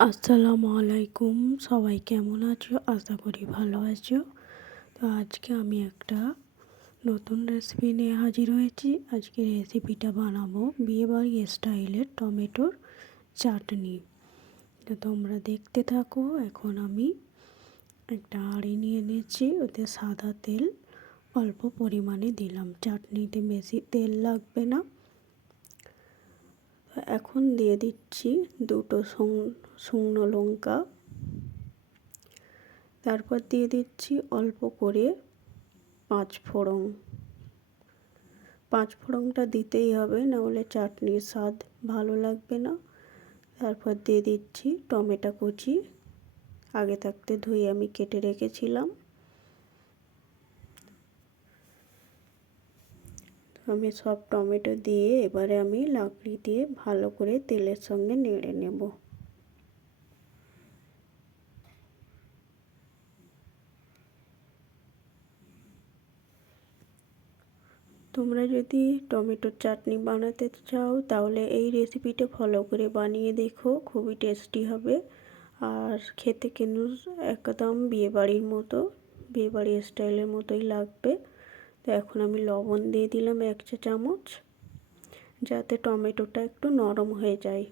আসসালামু আলাইকুম। সবাই কেমন আছো? আশা করি ভালো আছো। তো আজকে আমি একটা নতুন রেসিপি নিয়ে হাজির হয়েছি। আজকে রেসিপিটা বানাবো বিয়েবাড়ি স্টাইলের টমেটোর চাটনি। তো তোমরা দেখতে থাকো। এখন আমি একটা হাঁড়ি নিয়ে নিয়েছি, ওতে সাদা তেল অল্প পরিমাণে দিলাম। চাটনিতে বেশি তেল লাগবে না। এখন দিয়ে দিচ্ছি দুটো শুকনো লঙ্কা। তারপর দিয়ে দিচ্ছি অল্প করে পাঁচফোড়ন। পাঁচফোড়নটা দিতেই হবে, না হলে চাটনির স্বাদ ভালো লাগবে না। তারপর দিয়ে দিচ্ছি টমেটো কুচি, আগে থাকতে ধুয়ে আমি কেটে রেখেছিলাম। আমি সব টমেটো দিয়ে এবারে আমি লাকড়ি দিয়ে ভালো করে তেলের সঙ্গে নেড়ে নেব। তোমরা যদি টমেটোর চাটনি বানাতে চাও তাহলে এই রেসিপিটা ফলো করে বানিয়ে দেখো, খুবই টেস্টি হবে। আর খেতে কিন্তু একদম বিয়েবাড়ির মতো, বিয়েবাড়ির স্টাইলের মতোই লাগবে। তো এখন আমি লবণ দিয়ে দিলাম 1 চা চামচ, যাতে টমেটোটা একটু নরম হয়ে যায়।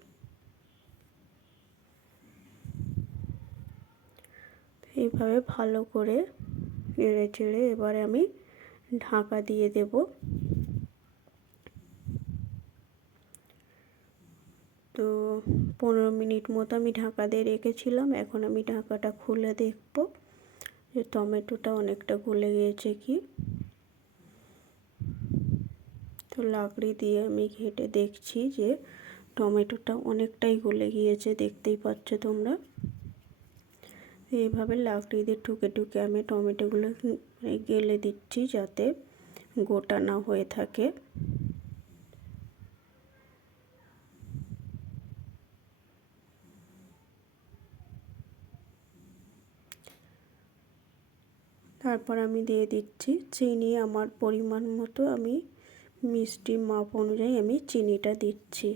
এইভাবে ভালো করে নেড়ে চেড়ে এবারে আমি ঢাকা দিয়ে দেব। তো 15 মিনিট মতো আমি ঢাকা দিয়ে রেখেছিলাম। এখন আমি ঢাকাটা খুলে দেখব যে টমেটোটা অনেকটা গলে গিয়েছে কি। তো লাকড়ি দিয়ে আমি ঘেঁটে দেখছি যে টমেটোটা অনেকটাই গলে গিয়েছে, দেখতেই পাচ্ছ তোমরা। এইভাবে লাকড়ি দিয়ে ঠুকে ঠুকে আমি টমেটোগুলো গেলে দিচ্ছি, যাতে গোটা না হয়ে থাকে। তারপর আমি দিয়ে দিচ্ছি চিনি আমার পরিমাণ মতো। আমি মিষ্টির মাপ অনুযায়ী আমি চিনিটা দিচ্ছি।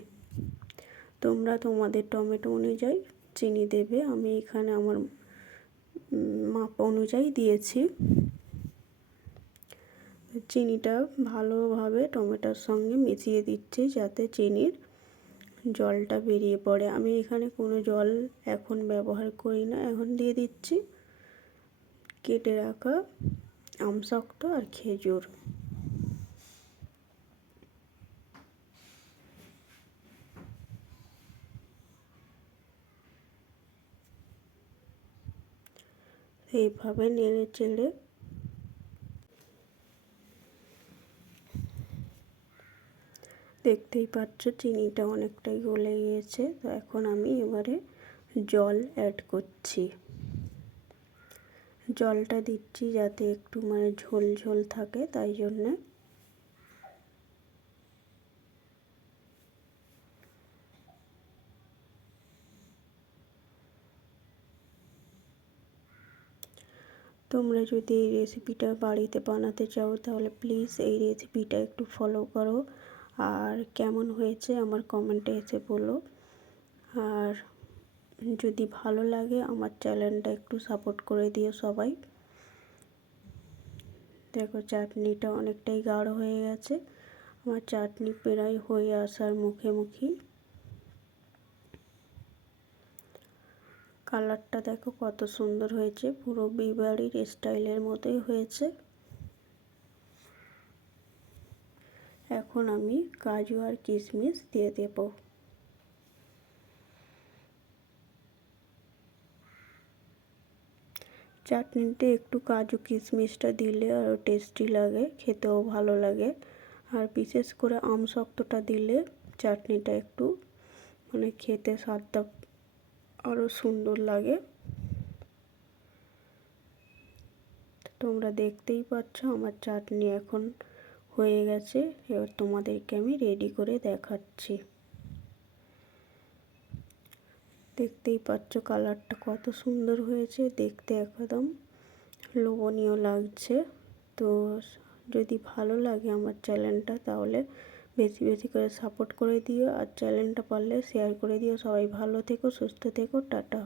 তোমরা তোমাদের টমেটো অনুযায়ী চিনি দেবে। আমি এখানে আমার মাপ অনুযায়ী দিয়েছি। চিনিটা ভালোভাবে টমেটোর সঙ্গে মিশিয়ে দিচ্ছি, যাতে চিনির জলটা বেরিয়ে পড়ে। আমি এখানে কোনো জল এখন ব্যবহার করি না। এখন দিয়ে দিচ্ছি কেটে রাখা আমসত্ত্ব আর খেজুর। এইভাবে নেড়ে চেড়ে দেখতেই পাচ্ছ চিনিটা অনেকটাই গলে গিয়েছে। তো এখন আমি এবারে জল অ্যাড করছি। জলটা দিচ্ছি যাতে একটু ঝোল ঝোল থাকে, তাই জন্যে। তোমরা যদি এই রেসিপিটা বাড়িতে বানাতে চাও তাহলে প্লিজ এই রেসিপিটা একটু ফলো করো। আর কেমন হয়েছে আমার কমেন্টে এসে বলো। আর যদি ভালো লাগে আমার চ্যানেলটা একটু সাপোর্ট করে দিও সবাই। দেখো চাটনিটা অনেকটাই গাঢ় হয়ে গেছে। আমার চাটনি প্রায় হয়ে আসার মুখোমুখি। কালারটা দেখো কত সুন্দর হয়েছে, পুরো বিয়েবাড়ির স্টাইলের মতোই হয়েছে। এখন আমি কাজু আর কিশমিশ দিয়ে দেব। চাটনিতে একটু কাজু কিশমিশটা দিলে আরও টেস্টি লাগে, খেতেও ভালো লাগে। আর বিশেষ করে আমসত্ত্বটা দিলে চাটনিটা একটু খেতে স্বাদটা আরও সুন্দর লাগে। তোমরা দেখতেই পাচ্ছ আমার চাটনি এখন হয়ে গেছে। এবার তোমাদেরকে আমি রেডি করে দেখাচ্ছি। দেখতেই পাচ্ছ কালারটা কত সুন্দর হয়েছে, দেখতে একদম লোভনীয় লাগছে। তো যদি ভালো লাগে আমার চ্যানেলটা তাহলে বেশি বেশি করে সাপোর্ট করে দিও আর চ্যানেলটা পারলে শেয়ার করে দিও। সবাই ভালো থেকো, সুস্থ থেকো, টাটা।